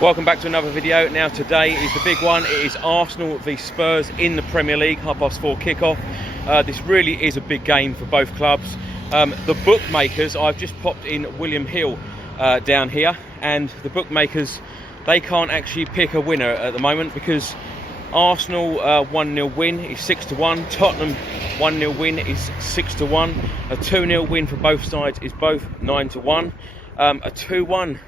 Welcome back to another video. Now today is the big one. It is Arsenal v Spurs in the Premier League, 4:30 kickoff. This really is a big game for both clubs. The bookmakers, I've just popped in William Hill down here, and the bookmakers, they can't actually pick a winner at the moment because Arsenal 1-0 win is 6-1, Tottenham 1-0 win is 6-1, a 2-0 win for both sides is both 9-1, a 2-1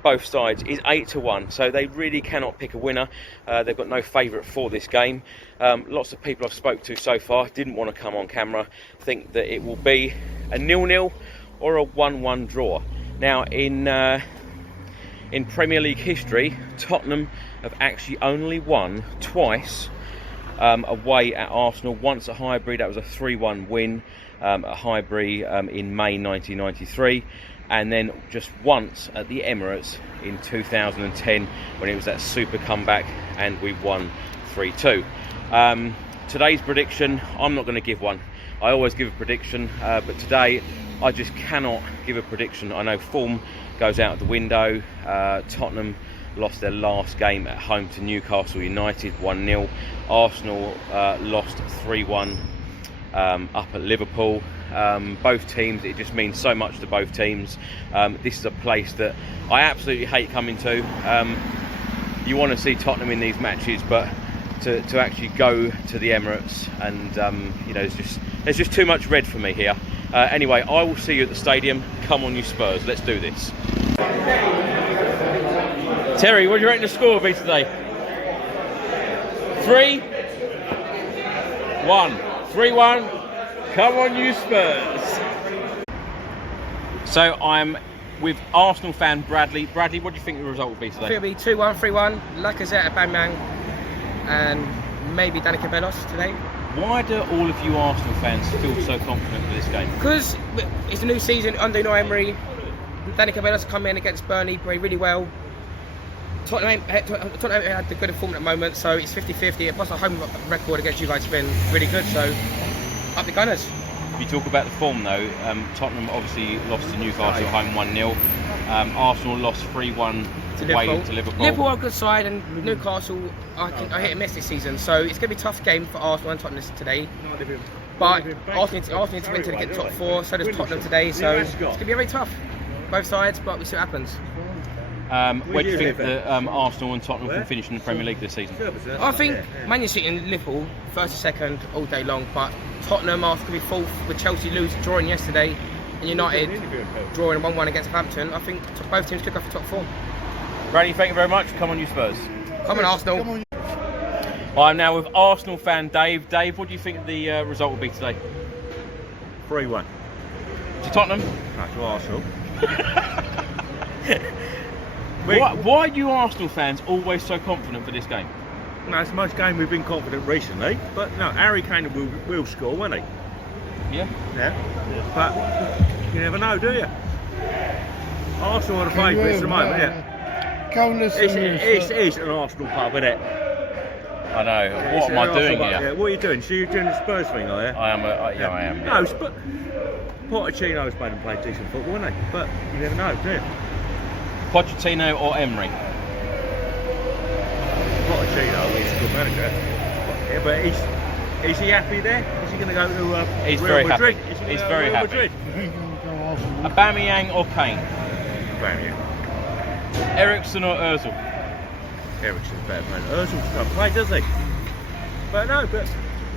both sides is 8-1, so they really cannot pick a winner. They've got no favourite for this game. Lots of people I've spoke to so far didn't want to come on camera, think that it will be a 0-0 or a 1-1 draw. Now in Premier League history, Tottenham have actually only won twice away at Arsenal. Once at Highbury, that was a 3-1 win at Highbury in May 1993. And then just once at the Emirates in 2010 when it was that super comeback and we won 3-2. Today's prediction, I'm not going to give one. I always give a prediction, but today I just cannot give a prediction. I know form goes out the window. Tottenham lost their last game at home to Newcastle United 1-0. Arsenal lost 3-1 up at Liverpool. Both teams, it just means so much to both teams. This is a place that I absolutely hate coming to. You want to see Tottenham in these matches, but to actually go to the Emirates and you know, there's just too much red for me here. Anyway, I will see you at the stadium. Come on, you Spurs, let's do this. Terry, what do you reckon the score will be today? 3-1. 3-1. Come on, you Spurs. So I'm with Arsenal fan Bradley. Bradley, what do you think the result will be today? I think it'll be 2-1, 3-1. Lacazette, Aubameyang, and maybe Dani Ceballos today. Why do all of you Arsenal fans feel so confident for this game? Because it's a new season under Emery. Dani Ceballos come in against Burnley, played really well. Tottenham had the good form at the moment, so it's 50-50. Plus, our home record against you guys has been really good, so up the Gunners. If you talk about the form though, Tottenham obviously lost to Newcastle home 1-0. Arsenal lost 3-1 away to Liverpool. Liverpool are a good side, and Newcastle I hit and miss this season, so it's going to be a tough game for Arsenal and Tottenham today. But Arsenal need to win to get top 4, so does Tottenham today, so it's going to be very tough, both sides, but we'll see what happens. Where do you think that Arsenal and Tottenham can finish in the Premier League this season? I think Man City and Liverpool, first and second all day long, but Tottenham are going to be fourth with Chelsea drawing yesterday and United drawing 1-1 against Southampton. I think both teams could go for top 4. Brady, thank you very much. Come on, you Spurs. Come on, Arsenal. I'm now with Arsenal fan Dave. Dave, what do you think the result will be today? 3-1. To Tottenham? No, to Arsenal. Why are you Arsenal fans always so confident for this game? No, it's the most game we've been confident recently, but no, Harry Kane will score, won't he? Yeah? Yeah. But you never know, do you? Arsenal are the favourites at the moment, yeah. It's an Arsenal pub, isn't it? I know. What am I doing here? Yeah. What are you doing? So you're doing the Spurs thing, are you? I am. Yeah, I am. No, but Pochettino's made them play decent football, hasn't he? But you never know, do you? Pochettino or Emery? Pochettino is a good manager. Yeah, but is he happy there? Is he going to go to He's Real very Madrid? happy. He's very happy. Aubameyang or Kane? Aubameyang. Eriksen or Ozil? Eriksen's better man. Ozil doesn't play, does he? But no, but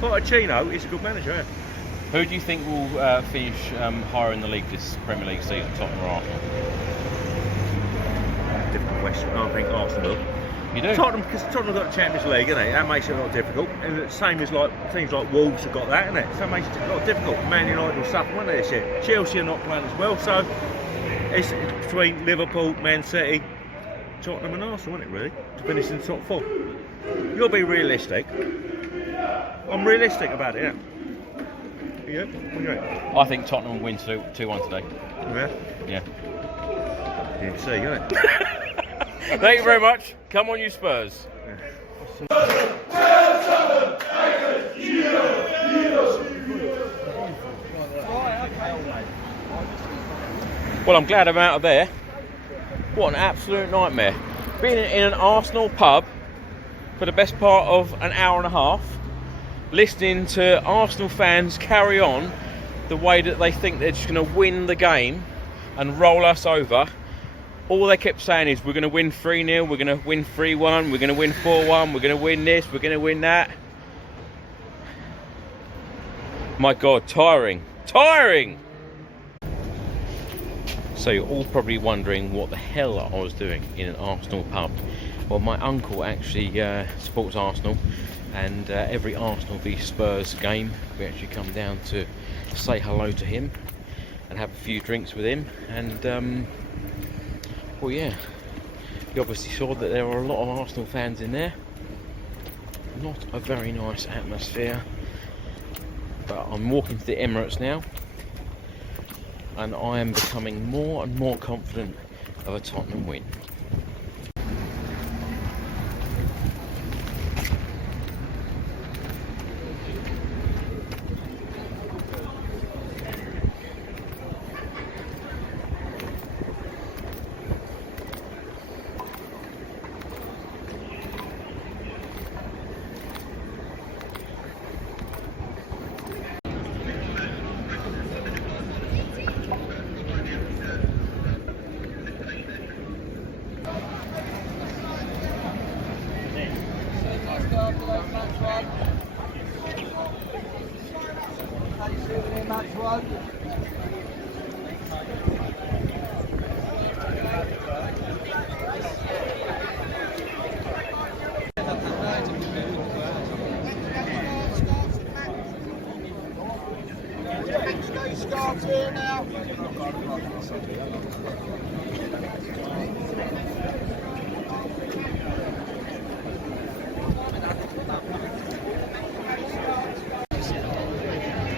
Pochettino is a good manager. Yeah? Who do you think will finish higher in the league this Premier League season, Tottenham or Arsenal? Difficult question. I think Arsenal. You do? Tottenham, because Tottenham got the Champions League, isn't it? That makes it a lot difficult. And the same as like teams like Wolves have got that, isn't it? So it makes it a lot difficult. Man United will suffer, won't they, this year? Chelsea are not playing as well, so it's between Liverpool, Man City, Tottenham and Arsenal, isn't it, really? To finish in the top 4. You've got to be realistic. I'm realistic about it, yeah. Yeah? What do you reckon? I think Tottenham will win 2-1 today. Yeah? Yeah. You can see, isn't it? Thank you very much. Come on, you Spurs. Well, I'm glad I'm out of there. What an absolute nightmare. been in an Arsenal pub for the best part of an hour and a half, listening to Arsenal fans carry on the way that they think they're just going to win the game and roll us over. All they kept saying is, we're going to win 3-0, we're going to win 3-1, we're going to win 4-1, we're going to win this, we're going to win that. My God, tiring. So you're all probably wondering what the hell I was doing in an Arsenal pub. Well, my uncle actually supports Arsenal, and every Arsenal v Spurs game we actually come down to say hello to him and have a few drinks with him. And well, yeah, you obviously saw that there were a lot of Arsenal fans in there. Not a very nice atmosphere, but I'm walking to the Emirates now, and I am becoming more and more confident of a Tottenham win.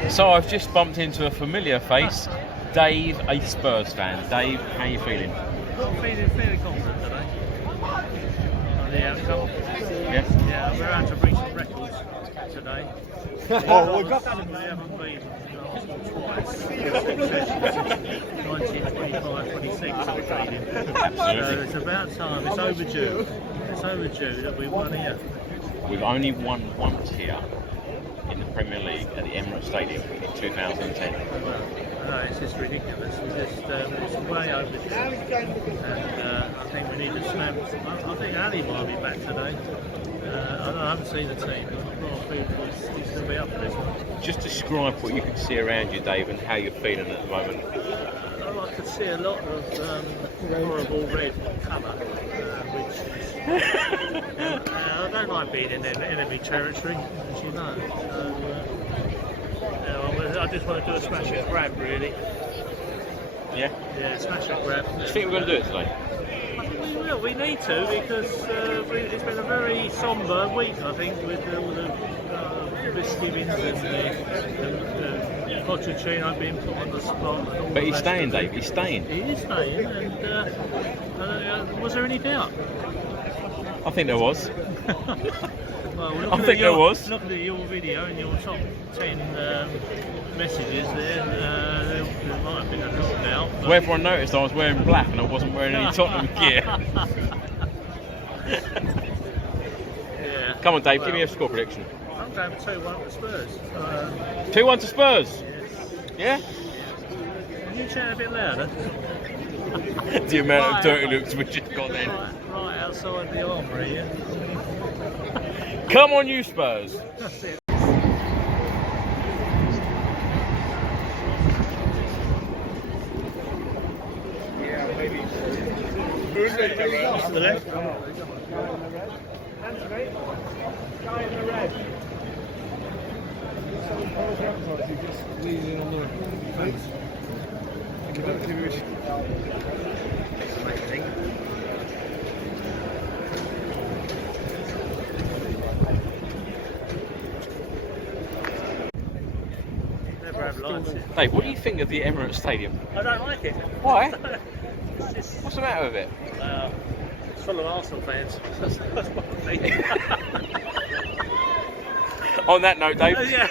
So I've just bumped into a familiar face, Dave, a Spurs fan. Dave, how are you feeling? I'm feeling fairly confident today. On the outcome. Yes? Yeah, we're out to breach some records today. Oh, we've got We haven't beaten Arsenal twice. 1925, 26 I'm trading. So it's about time. It's overdue. It's overdue that we won here. We've only won once here in the Premier League at the Emirates Stadium in 2010. No, it's just ridiculous. It's way overdue. And I think we need to slam. I think Ali might be back today. I haven't seen the team. He's going to be up for this one. Just describe what you can see around you, Dave, and how you're feeling at the moment. I could see a lot of horrible red colour, which is, I don't like being in enemy territory, as you know. So, I just want to do a smash and grab, really. Yeah? Yeah, smash and grab. Do you think we're going to do it today? I think we will. We need to, because it's been a very sombre week, I think, with all the misgivings and the Pochettino being put on the spot. But he's staying, Dave. He's staying. He is staying, and was there any doubt? I think there was. Well, I think there was. Looking at your video and your top 10 messages there might have been a little doubt. Well, everyone noticed I was wearing black and I wasn't wearing any Tottenham gear. Yeah. Come on, Dave, give me a score prediction. I'm going for 2-1 to Spurs. 2-1 to Spurs? Yes. Yeah? Can you shout a bit louder? The amount of dirty looks we just got then. Right outside the armoury, yeah? Come on, you Spurs. That's it. To the left. Never have lights in. Hey, what do you think of the Emirates Stadium? I don't like it. Why? It's just, What's the matter with it? it's full of Arsenal fans. That's what I think. On that note, Dave. Yeah.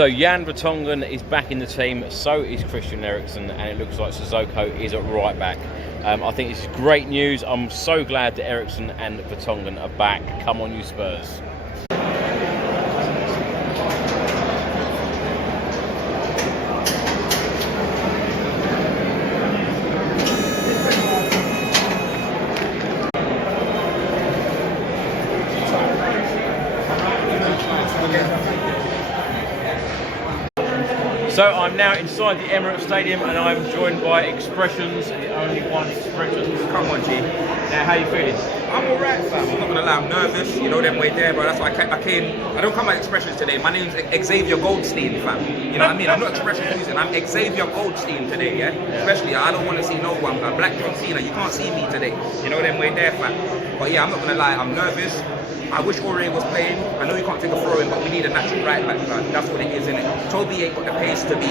So Jan Vertonghen is back in the team, so is Christian Eriksen, and it looks like Sissoko is at right back. I think this is great news. I'm so glad that Eriksen and Vertonghen are back. Come on, you Spurs. So I'm now inside the Emirates Stadium and I'm joined by Expressions, the only one Expressions. Come on, G. Now, how you feeling? I'm alright, fam. I'm not gonna lie, I'm nervous. You know them way there, but that's why I came. I don't come at Expressions today. My name's Xavier Goldstein, fam. You know what I mean? I'm not Expressions using. I'm Xavier Goldstein today, yeah? Especially, I don't want to see no one, man. Black John Cena, you can't see me today. You know them way there, fam. But yeah, I'm not gonna lie, I'm nervous. I wish Aurier was playing. I know you can't take a throw in, but we need a natural right back, man. That's what it is, innit? Toby ain't got the pace to be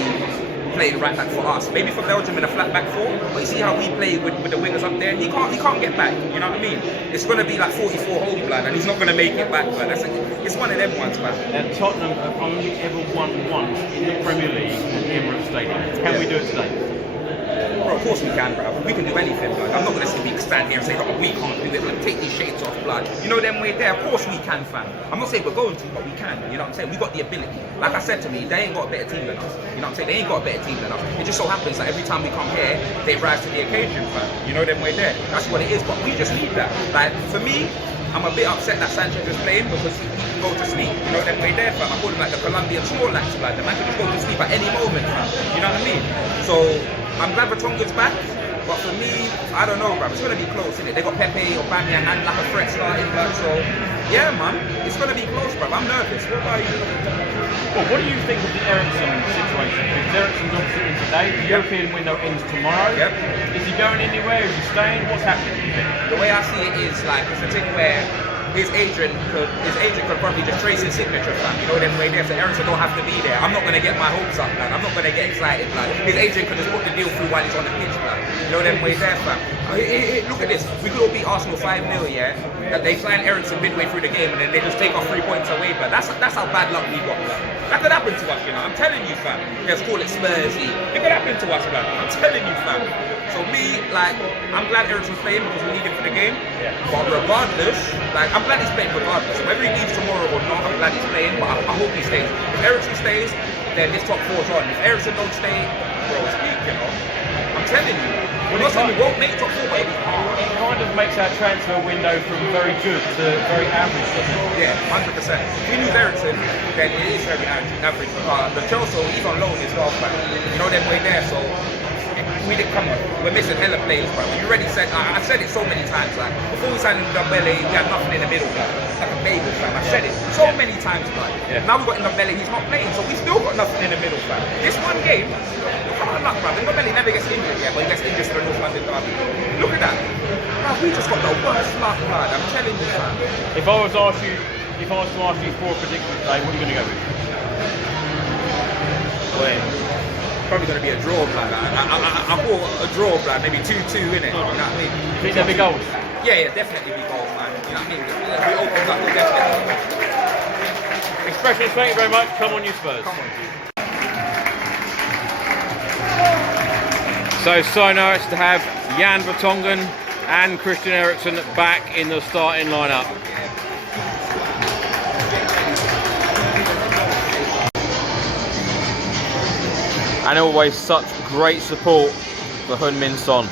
playing right back for us. Maybe for Belgium in a flat back four, but you see how we play with the wingers up there? He can't get back, you know what I mean? It's gonna be like 44 home, blood, and he's not gonna make it back, man. It's one of them ones, man. And Tottenham have only ever won once in the Premier League at the Emirates Stadium. Can we do it today? Bro, of course we can, bro. We can do anything, blood. I'm not gonna stand here and say, oh, we can't do it. Like, take these shades off, blood. You know them way there. Of course we can, fam. I'm not saying we're going to, but we can. You know what I'm saying? We got the ability. Like I said to me, they ain't got a better team than us. You know what I'm saying? They ain't got a better team than us. It just so happens that every time we come here, they rise to the occasion, fam. You know them way there. That's what it is. But we just need that. Like for me, I'm a bit upset that Sanchez is playing because he can go to sleep. You know them way there, fam. I call him like the Colombian Snorlax, like the man can just go to sleep at any moment, fam. You know what I mean? So I'm glad Vertonghen's back. But for me, I don't know, bruv. It's gonna be close, innit? They got Pepe, Aubameyang, and like a threat starting, bruv. So yeah, man, it's gonna be close, bruv. I'm nervous. What about you? Well, what do you think of the Eriksen situation? Because Eriksen's obviously in today. The European window ends tomorrow. Yep. Is he going anywhere? Is he staying? What's happening? The way I see it is like it's a thing where his agent could probably just trace his signature, fam. You know them way there, so Eriksen don't have to be there. I'm not gonna get my hopes up, man. I'm not gonna get excited, man. His agent could just put the deal through while he's on the pitch, man. You know them way there, fam. Look at this. We could all beat Arsenal 5-0, yeah. That they sign Eriksen midway through the game and then they just take off 3 points away, but that's how bad luck we got, man. That could happen to us, you know. I'm telling you, fam. Let's call it Spursy. It could happen to us, man. I'm telling you, fam. So me, like, I'm glad Eriksen's playing because we need him for the game. Yeah. But regardless, like, I'm glad he's playing regardless. Whether he leaves tomorrow or not, I'm glad he's playing, but I hope he stays. If Eriksen stays, then this top four's on. If Eriksen don't stay, bro, it's peak, you know. I'm telling you. We're not saying we won't make top four, baby. It kind of makes our transfer window from very good to very average, doesn't it? Yeah, 100%. If we lose Eriksen, then it is very average. The Chelsea, he's on loan as well, but you know them way there, so we didn't come on. We're missing hella players, bro. You already said, I said it so many times, like, before we signed Ndombele, we had nothing in the middle, like a baby, fam. I said it so many times, like. Yeah. Now we got Ndombele, he's not playing, so we still got nothing in the middle, fam. This one game, look at our luck, bro. Ndombele never gets injured, yeah, but he gets injured to the North London derby. Look at that. Bro, we just got the worst luck, bro. I'm telling you, fam. If I was to ask you for a prediction today, what are you going to go with? Wait. Probably going to be a draw, blood. I thought a draw, blood. Maybe 2-2, innit? You know what I mean? You think there'll be goals? Yeah, definitely be goals, man. You know what I mean? If we open up, we'll definitely. Expressions, thank you very much. Come on, you Spurs. Come on, dude. So nice to have Jan Vertonghen and Christian Eriksen back in the starting lineup. And always such great support for Heung-min Son.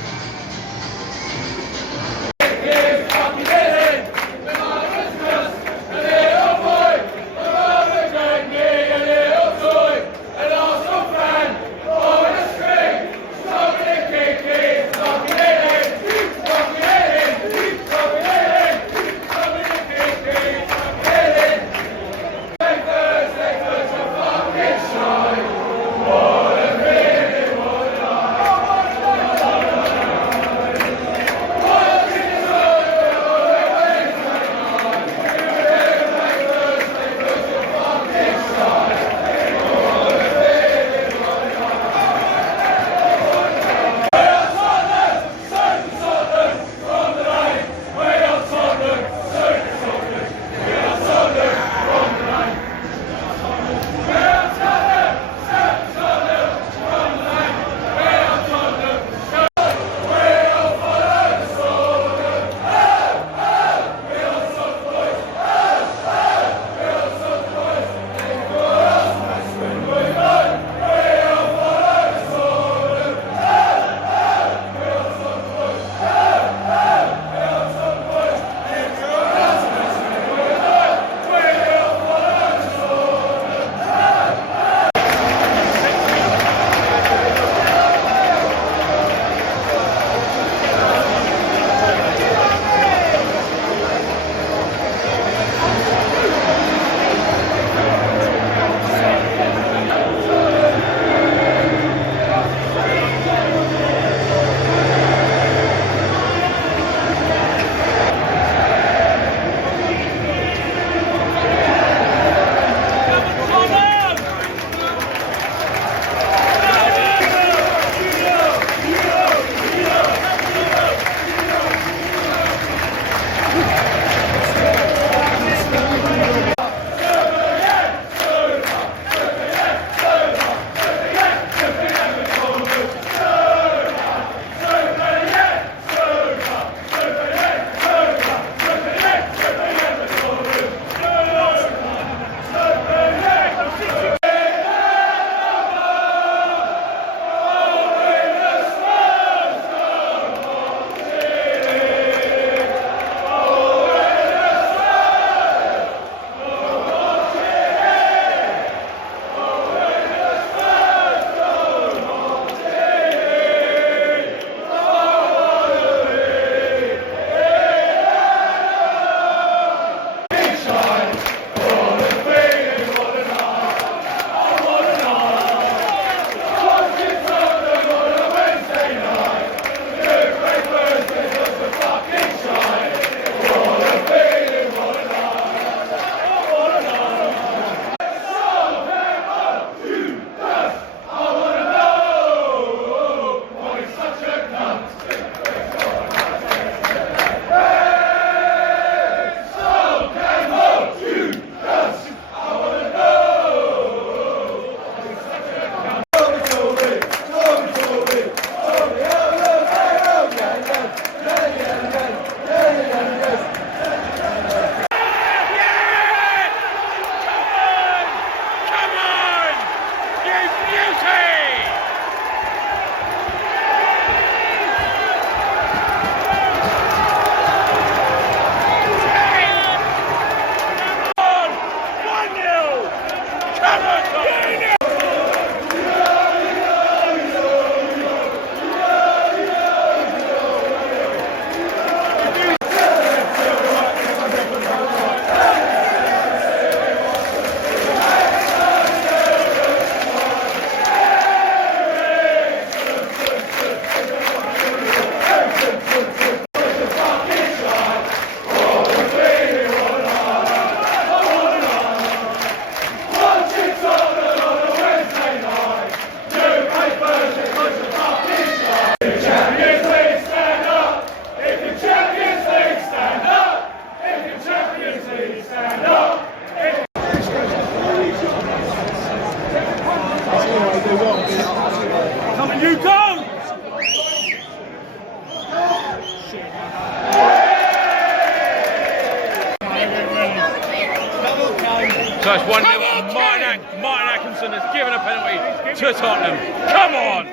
So it's 1-0. Martin Atkinson has given a penalty to Tottenham. Come on!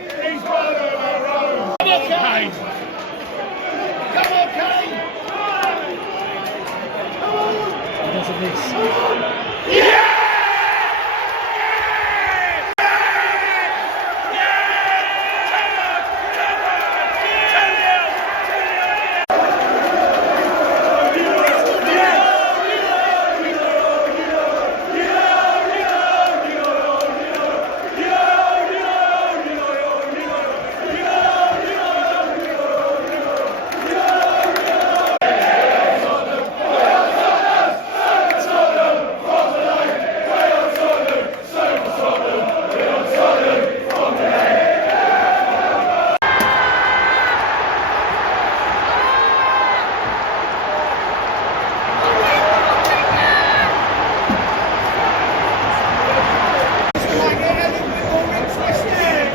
Come on, Kane! Come on, Kane! Because of this. Yeah!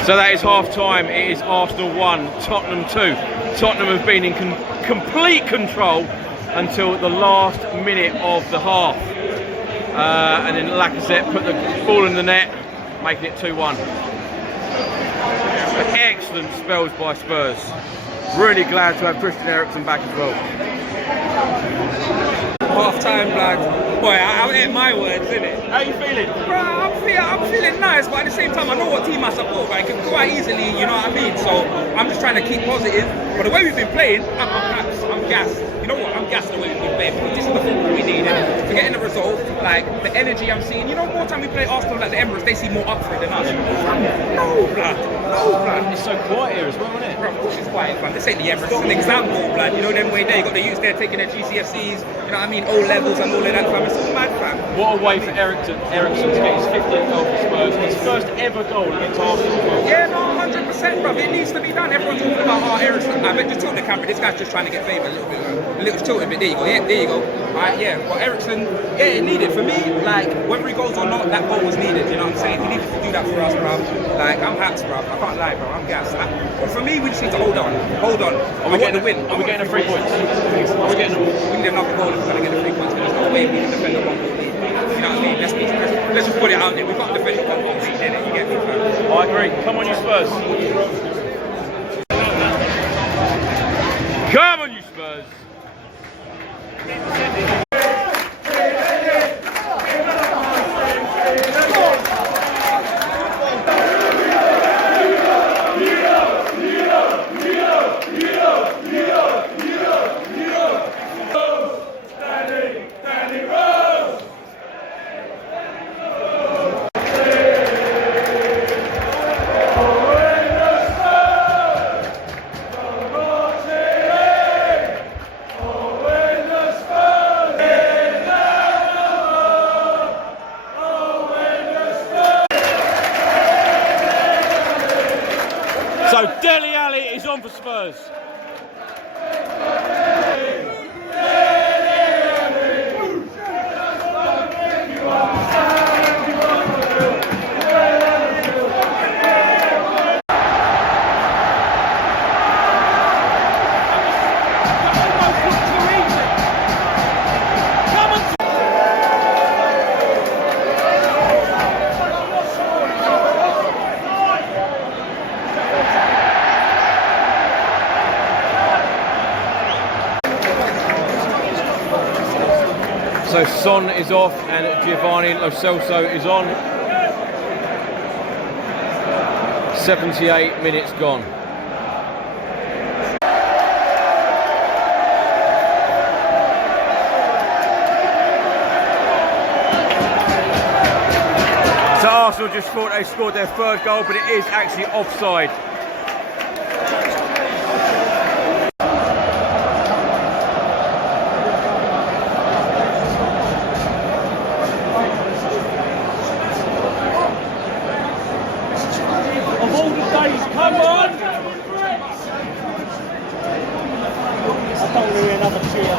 So that is half time. It is Arsenal 1, Tottenham 2. Tottenham have been in complete control until the last minute of the half. And then Lacazette put the ball in the net, making it 2-1. Excellent spells by Spurs. Really glad to have Christian Eriksen back as well. Half time, lad. Boy, I ate my words, innit? How are you feeling? Bro, I'm feeling nice, but at the same time, I know what team I support, but it can go out easily, you know what I mean? So I'm just trying to keep positive. But the way we've been playing, I'm gassed. You know what? I'm gassed the way we've been playing. This is the football we need, innit? For getting the result, like the energy I'm seeing. You know, more time we play Arsenal at the Emirates, they see more up for it than us. No, blood. No, blood. It's so quiet here as well, isn't it? Bro, of course it's quiet, man. This ain't the Emirates. It's an example, blood. You know them way there. You got the youths there taking their GCSEs. You know what I mean? O levels and all of that, fam. It's all mad, fam. What a way for Eriksen to get his 50th goal for Spurs. His first ever goal against Arsenal. Yeah, no, 100%, bro. It needs to be done. Everyone's talking about Eriksen. I bet just tilt the camera. This guy's just trying to get favour a little bit. A little tilt a bit. There you go. Yeah, there you go. Alright, yeah. Well, Eriksen, yeah, it needed. For me, like, whether he goes or not, that goal was needed. You know what I'm saying? He needed to do that for us, bro. Like, I'm happy, bro. I can't lie, bro. I'm gassed. But for me, we just need to hold on. Hold on. Are we getting the win? Are we getting the 3 points? Are we getting them? We need another goal if we're going to get the 3 points. There's no way we can defend the 1 goal lead. You know what I mean? Let's just put it out there. We can't defend the 1 goal lead, innit? You get me, fam? I agree. Come on, you Spurs. Come on, you Spurs. So Dele Alli is on for Spurs. So Son is off and Giovanni Lo Celso is on. 78 minutes gone. So Arsenal just thought they scored their third goal, but it is actually offside. Of all the days, come on! I don't really another cheer.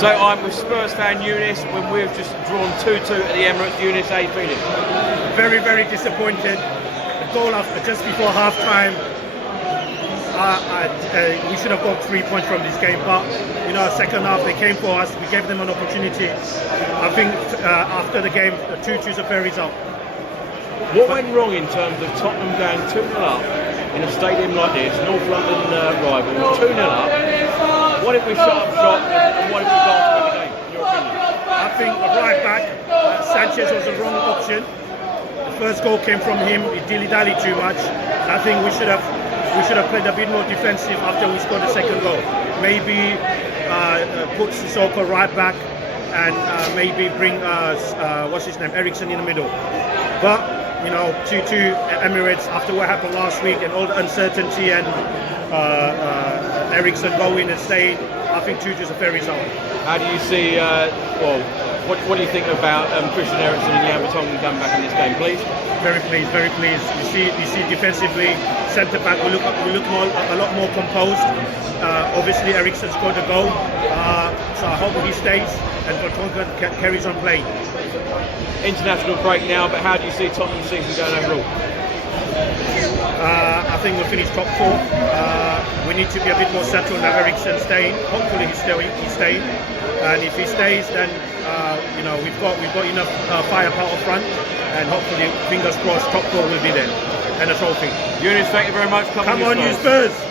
So I'm with Spurs fan Eunice when we've just drawn 2-2 at the Emirates. Eunice, how you feeling? Very, very disappointed. The goal after just before half time. We should have got 3 points from this game, but you know, second half they came for us. We gave them an opportunity. I think after the game, 2-2 is a fair result. What went wrong in terms of Tottenham going 2-0 up in a stadium like this, North London rival, 2-0 up? What if we shut up shop and what if we go on to win the game, in your opinion? I think a right back, Sanchez was the wrong option. The first goal came from him. He dilly-dallied too much. And I think we should have played a bit more defensive after we scored the second goal. Maybe put Sissoko right back and maybe bring what's his name, Eriksen in the middle. But you know, 2-2 at Emirates after what happened last week and all the uncertainty and Eriksen going and staying, I think 2-2 is a fair result. How do you see, what do you think about Christian Eriksen and Jan Vertonghen coming back in this game, please? Very pleased, very pleased. You see defensively, centre back, we look a lot more composed. Obviously Eriksen scored a goal, so I hope he stays and Vertonghen carries on playing. International break now, but how do you see Tottenham's season going overall? I think we'll finish top 4. We need to be a bit more settled now. Eriksen staying. Hopefully he's staying. And if he stays, then you know, we've got enough firepower up front, and hopefully, fingers crossed, top 4 will be there and a trophy. Eunice, thank you very much. Come on, you Spurs!